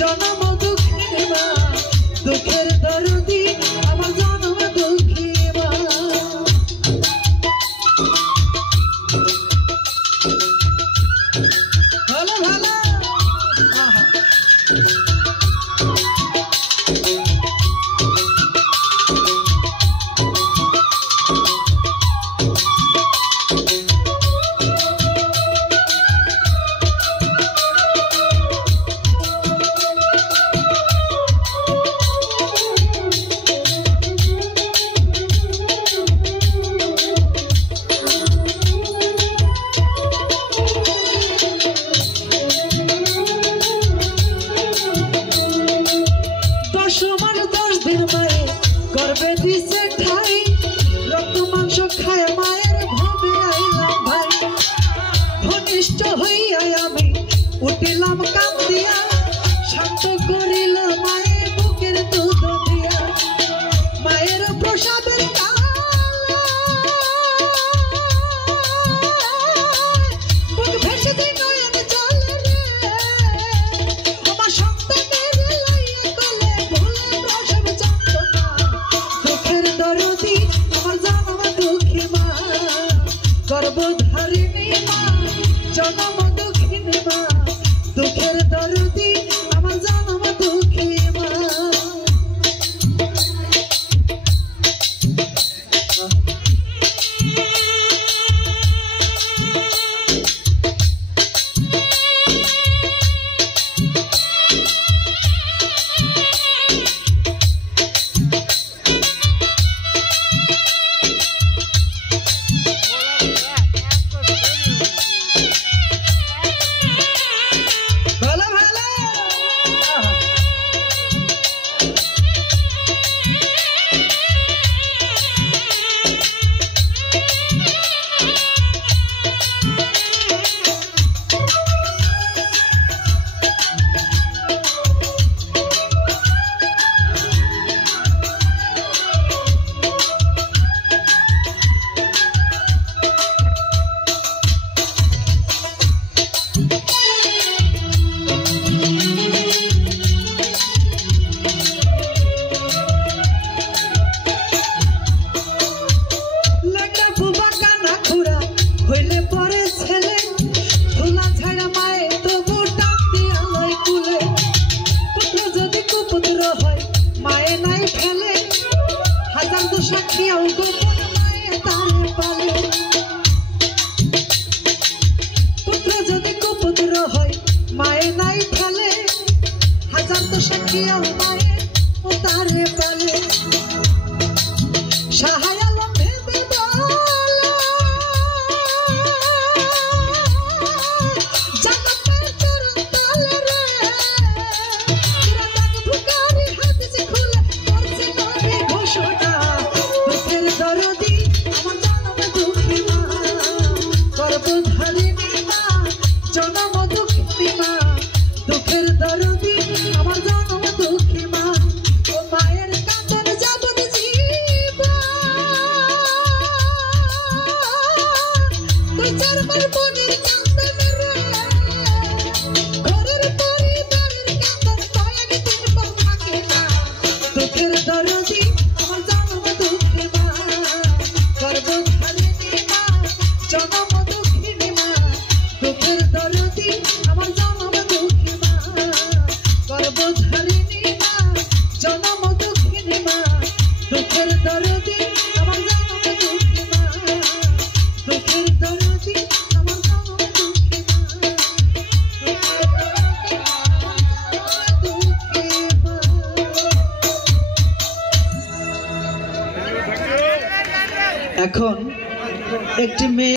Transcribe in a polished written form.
জনম দুঃখী মা দুঃখের দরদি আমার জনম দুঃখী মা। ভালো ভালো গর্বে দিছে ঠাই রক্ত মাংস খায় মায়ের ভবে আইলাম ভাই ঘনিষ্ঠ হইয়া আমি উঠিলাম কান্দিয়া শান্ত করিল মায়ের বুকের দুধ দিয়া মায়ের প্রসাদের বুক ভেসে দিই নয়ন চলে রে আমার সন্তানের লাইয়া কলে ভুলে প্রসব যন্ত্রণা দুঃখের দরদি আমার জনম দুঃখী মা গর্ভধারিণী মা জনম দুঃখিনী মা দুঃখের দরদি আমার জনম দুঃখী মা। সাক্ষীও গোপন মায়ে তারে পালে পুত্র যদি কুপুত্র হয় মায়ে নাই ফেলে হাজার তো সাক্ষীও মায়ে ও তারে পালে সাহায় আলম ভেবে জান্নাতের চরণ তলে রে চিরদাগ ভুকারি হাদিস খুলে করছে নবী ঘোষণা দরদি আমার জনম দুঃখী মা গর্ভধারিণী মা জনম দুঃখী মা দুঃখের দরদি আমার জনম দুঃখী মা ও মায়ের কাঁদন যাবত জীবন তুই চারবার বোনের কাঁদন রে ঘরের পরিবারের কাঁদন তাই আগে তিনবার থাকে না দুঃখের দরদি আমার জনম দুঃখী মা গর্ভধারিণী মা জনম দুঃখিনী মা দুঃখের দরদি আমার জনম দুঃখী মা গর্ভধারিণী মা জনম দুঃখিনী মা দুঃখের দরদি আমার জনম দুঃখী মা দুঃখের দরদি আমার জনম দুঃখী মা দুঃখের দরদি আমার দুঃখী মা। এখন একটি মেয়ে